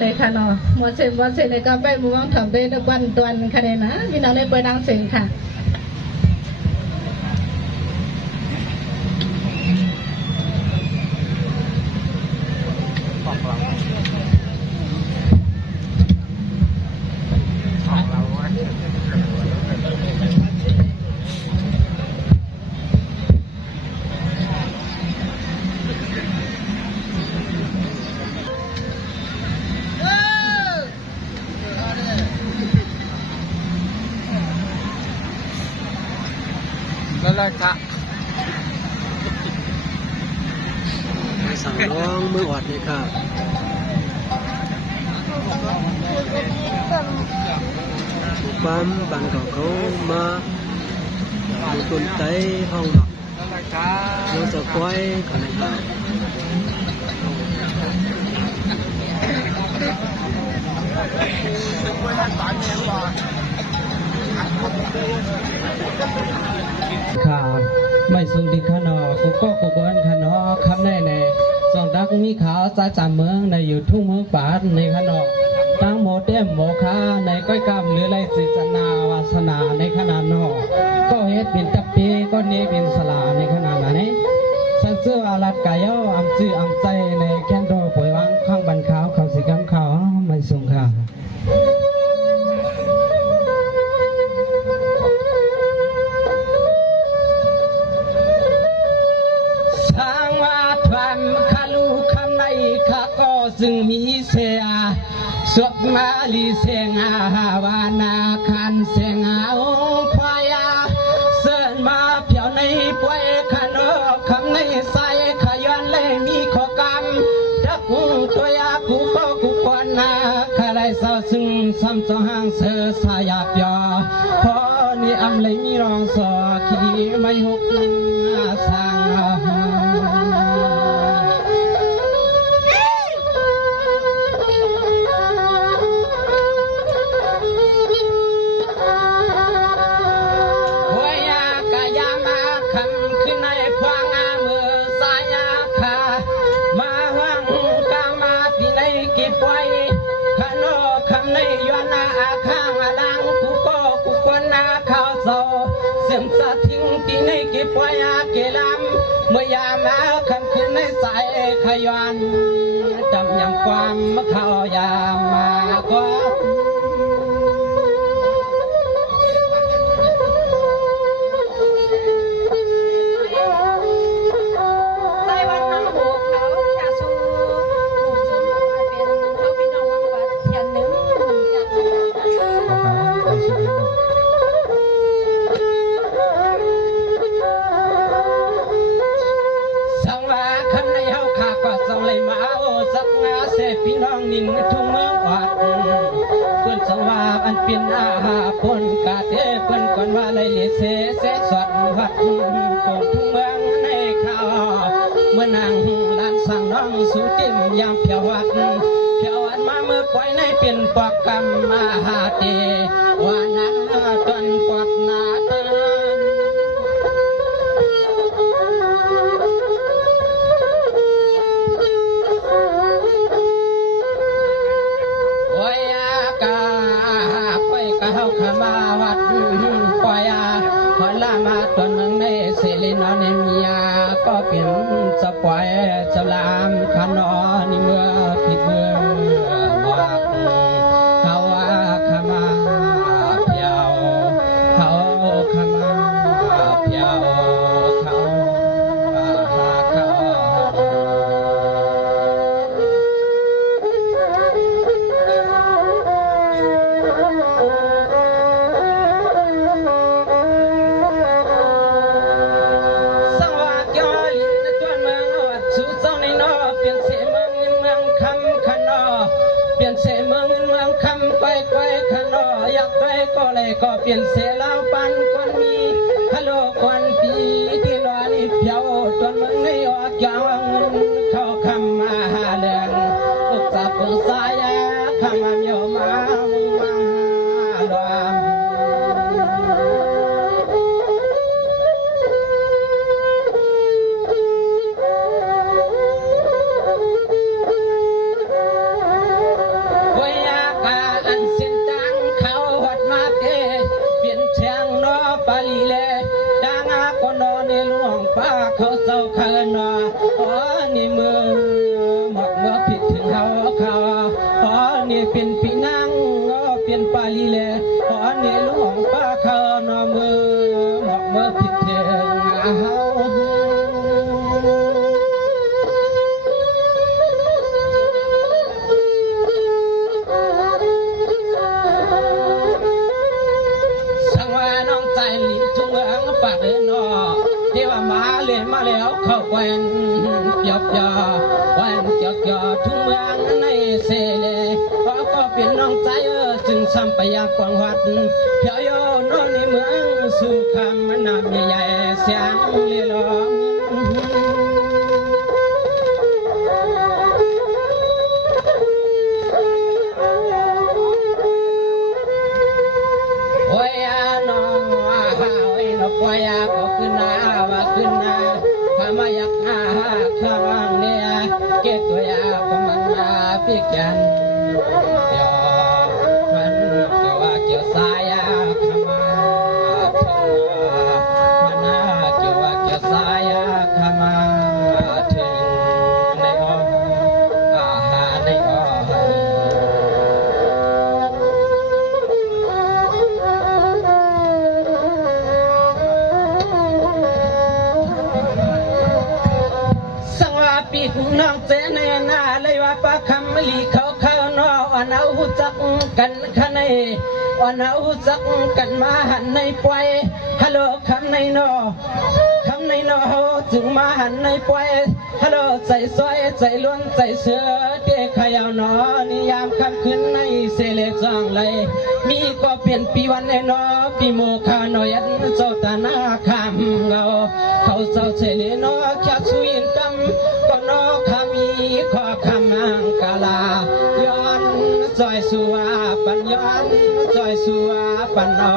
ในค่ะเนาะหมดเสร็จในก็ไปมุ้งทำไปทุกวันตัวค่ะเนี่ยนะพี่น้องได้เปิดดังเสียงค่ะแล้วค่ะไปสั่งน้องมืออดเลยค่ะปั๊มบันเขามาดูตุนไตห้องหลับเราจะคอยกันนะครับข่าวไม่สุงดิขนอกุก็กุบอนขนอคำในสองดักมีขาวจ้าจำเมืองในอยู่ทุ่งเมืองป่าในขนอตั้งโมเต็มโมคาในก้อยกำหรือไรสิจนาวาสนาในขนาดนอก็เฮ็ดเป็นจับปีก็นี้เป็นสลาในขนาดไหนสันเสื้ออาลัดกายออำจื้ออำใจในแคนโดป่วยวังข้างบันขาวเขาสิกำขาวไม่สุงข่าวซึ่งมีเสียสวกมาลีเสียงอาวานาคันเสียงอาพายาเสินมาเพียวในป่วยขันคำในใส่ขย้อนเลยมีข้อกรรมถ้ากูตัวยากูก็กูควรนาขลายเศร้าซึ่งซ้ำสองห่างเสือสายาบยอพอนี่อำเลยมีรองสอขี้ไม่หกสร้างเสียงสะทิ้งตีในเก็บไว้เกลำเมื่อยามาคำคืนในสายขยันจำยังความเขายามากว่าพี่น้องนินทุ่งเมืองวัดเพื่อนสว่าอันเป็นอาหาปนกาเทเพื่อนก่อนว่าเลยเสสวดวัดกงทุ่งเมืองในข่าวเมื่อนางลานสั่งน้องสู่เต็มยามเพียววัดมาเมื่อปล่อยในเป็นปอกกรรมมาหาเตวานาตอนปอดนาตาขมาวัดปอยขอลามาตนเมืองในเสลีนอในเมียก็เป็นสปอยสลามขนอนี่เมื่อผิดเมื่อวักเขาว่าขมาเพียวเขาขมาเพียวเขาเปลี่ยนเสเมืองคำไกวขนออยากได้ก็เลยก็เปลี่ยนเสลาวปันควันมีฮัลโหลควันปีที่รอนี่เพียวจนมึงไม่ออกยาวเงินเข้าคำมาหาเดือนลูกสาวผู้สายคำมาเมียวมาลวม เ เนี่ยเป็นปีนังเป็นปาลีแลอ๋อเนี่ยหลวงป้าเขานอมือหมอกมือผิดเทียงเฮาสังว่าน้องใจลิ้นทุ่งเมืองปากเดินนอเทว่ามาเลยมาแล้วเข้าแควนเปียกยาแควนเปียกยาทุ่งเมืองในเสเลก็เป็นน้องใจจึงซ้ำไปยังกวางวัดเพียวยนอนในเมืองสู่คำมันน้ำใหญ่เสียงเลี้ยร้องโอ้ยน้องโอ้ยน้องปล่อยก็ขึ้นหน้าว่าขึ้นหน้าถ้ามาอยากหาข้างเนี่ยเก็บตัวยาก็มันมาพิกันเดี๋ยวมันเกี่ยวว่าเกี่ยวสายขมาถึงมันเกี่ยวว่าเกี่ยวสายขมาถึงในอ้ออาหารในอ้อสังว่าปีกน้องเจเนนาเลยว่าปะคำลีเขานออันเอาจักกันขันในอันเอาจักกันมาหันในปล่อยฮัลโหลคำในนอจึงมาหันในปล่อยฮัลโหลใส่ซอยใส่ล้วนใส่เสื้อเด็กขยาวนอนิยามคำขึ้นในเสเลจองเลยมีก็เปลี่ยนปีวันในนอปีโมคานอยันเจ้าตาหน้าคำเงาเขาเจ้าเสเลนอแค่สุยินกำก็นอขามีขอคำอังกาลาย้อนจอยสัวปัญญอนจอยสัวปัญญา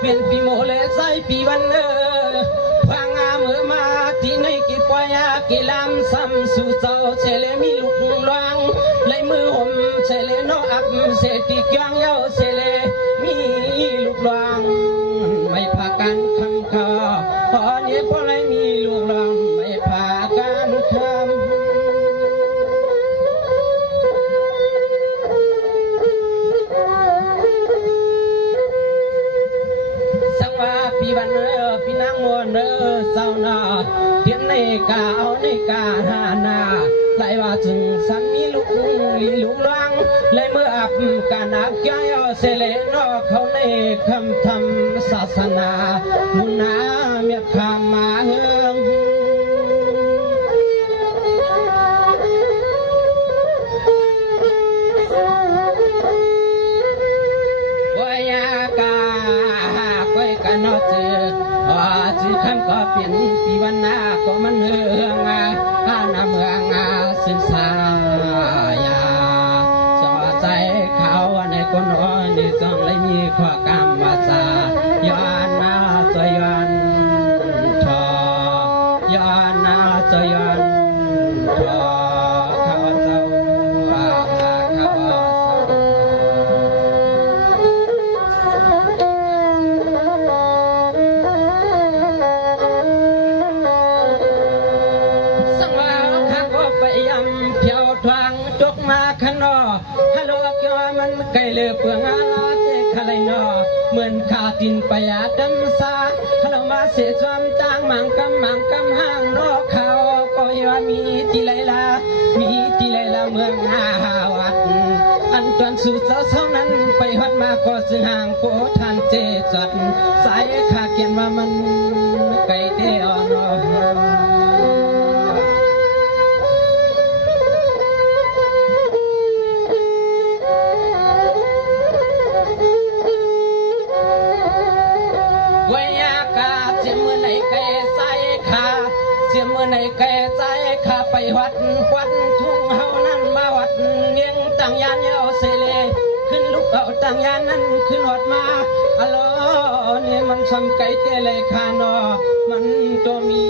เป็นปีโมเลใส่ปีวันพังอาเมื่อมาที่ในกี่ปอยกี่ลำซ้ำสู่เจ้าเชเลมีลูกหลวงไหลมือห่มเชเลนออับเศษที่กลางเย้าเชเลมีลูกหลวงไม่พากันคำคอพอเนี่ยพอไรมีลูกหลวงไม่พากันคำปีวันปีนางมวนเศร้าหน้าเทียนในกาเอาในกาหานาไหลว่าจึงสันมีลูกลีลุงลังเลยเมื่ออับการนักแก้วเสเลนอเขาในคำธรรมศาสนามุนาเมียคำมาเฮืองกันอจืจืคำก็เปลี่ยนปีวันหน้าก็มันเฮืองข้านาเมืองสินสายาสอใจเขาในคนอ่อนในจองเลยมีข้อกรรมวาจาย้อนหน้าจอยย้อนทอย้อนหน้าจอยย้อนทอเขาเจ้าไก่เลือเปลืองอาลาเตะขลายนอเหมือนขาตินไปอาดำซาฮัลโหลมาเสียจอมจางมังกำห้างนอเขาก็ยังมีที่ไรล่ะมีที่ไรล่ะเมืองอาวัดอันตอนสู่เจ้านั้นไปฮัดมาก็ซึ่งห่างโปทานเจจัดสายขาเกียนว่ามันไก่เดออนอในแก่ใจข้าไปวัดทุ่งเฮานั้นมาวัดเนียงตั้งยานเอาเสเลขึ้นลุกเอาตั้งยานนั้นขึ้นวัดมาอะลอเนี่ยมันซ้ำไก่เตเลยคานอมันตัวมี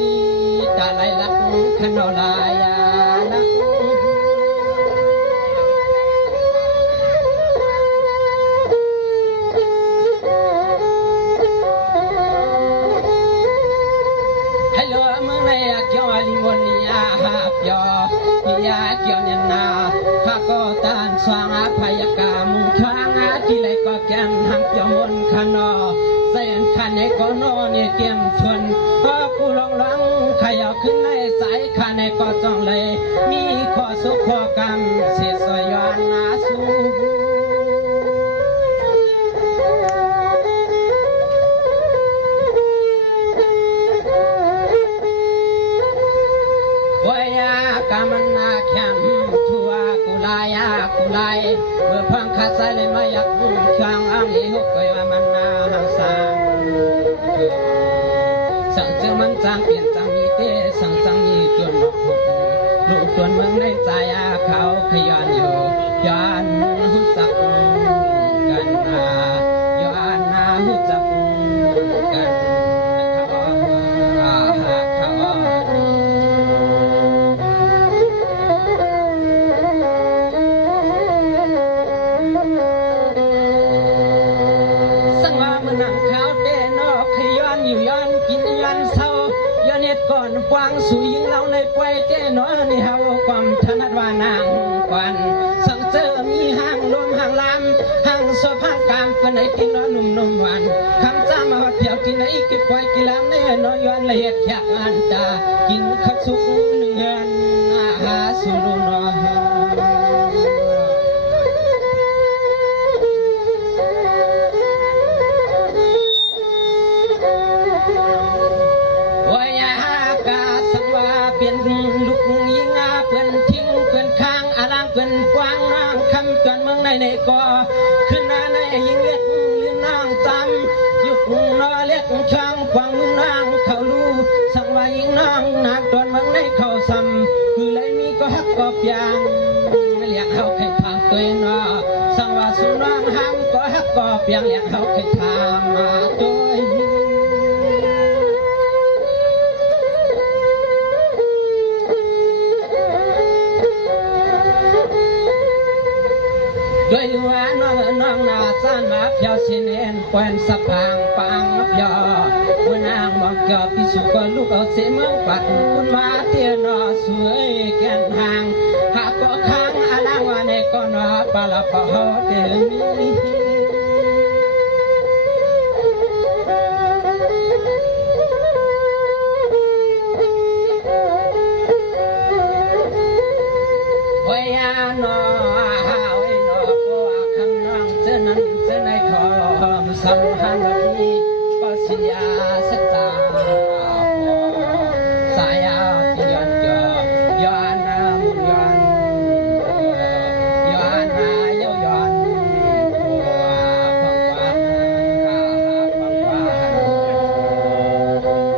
ตาไหลลักขนอลายาลัก ยกามุงช้างที่ไรก็แกมทำเจ้ามนขนอใส่ขันในก็นอเนี่ยเกียมชวนก็กูลองลังขยับขึ้นในสายขันในก็จ้องเลยมีข้อสุขข้อกรรมเสียสยอนนาสูกามันนาแข็งชัวกุลายากุลายเมื่อพังคัดใส่เลยมาอยากมุ่งช่างอังอีหุกก็ยามันนาหังสังสังเจอมันจางเปลี่ยนจางมีเตสังจางมีจวนหลอกหุกลูกจวนเมืองในใจเขาขยันอยู่ย้อนหุ่นจักกันย้อนหุ่นจักกันก่อนฟังสุยิงเราในป่วยเจ้น้อยนี่เฮาความถนัดว่านางกวนสังเจอมีห้างรวมห้างลำห้างโซฟากามคนไหนกินน้อยนุ่มๆหวานคำจ้ามาเที่ยวที่ไหนกินป่วยกินลำแน่น้อยย้อนละเอียดแค่อันตากินข้าวสุกหนึ่งเงินหาสุรุนอเป็นลูกยิงเพื่อนทิ้งเพื่อนข้างอลังเพื่อนกว้างนางคำจนเมืองในก่อขึ้นหน้าในยิงเล็กลืนนางจำยุกนอเล็กช่างกว้างเมืองนางเขารู้สั่งว่ายิงนางนักจนเมืองในเขาซ้ำคือไรมีก็ฮักก็เปียงเลี้ยงเขาให้ทางตัวนอสั่งว่าสุนางห้ามก็ฮักก็เปียงเลี้ยงเขาให้ทางมาตัวด้วยว่าน้องนาสานมาเพียวสิเนนแควนสะพางปังนับยอเมื่อนางมองจอพิสุก็ลูกเอาเสียเมืองปัดคุณมาเตียนอสวยแก่นหางหากก็ค้างอลังว่าในก็นอปลาปะโหเดมีวยานอสัมพันธ์นี้ก็เสียสัจจาสายาเตียนจอยอนนามุยอนยอนนาเยายอน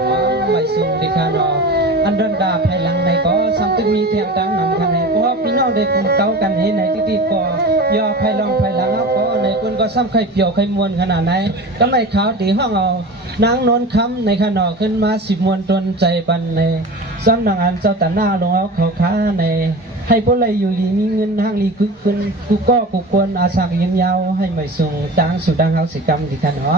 ฟังไม่สุนติคานออันเดินดาภายหลังในก็สัมตึมีเทียงกันนำกันในเพราะพี่น้องได้กลุ่มเต้ากันเห็นในที่ก็ย่อภายหลังก็ในคุณก็ซ้ำไข่เปี่ยวไข่มวนขนาดไหนก็ไม่ขาวตีห้องเอานางนนคำในขนอขึ้นมา10 มวนตนใจปันในซ้ำนางอันเจ้าตาหน้าลงเอาเขาค้าในให้พวกไรอยู่ดีมีเงินห้างลีคึกขึ้นกูก็กูควรอาสายิงยาวให้ไม่ส่งจางสุดังเฮาสิกรรมที่ขนอ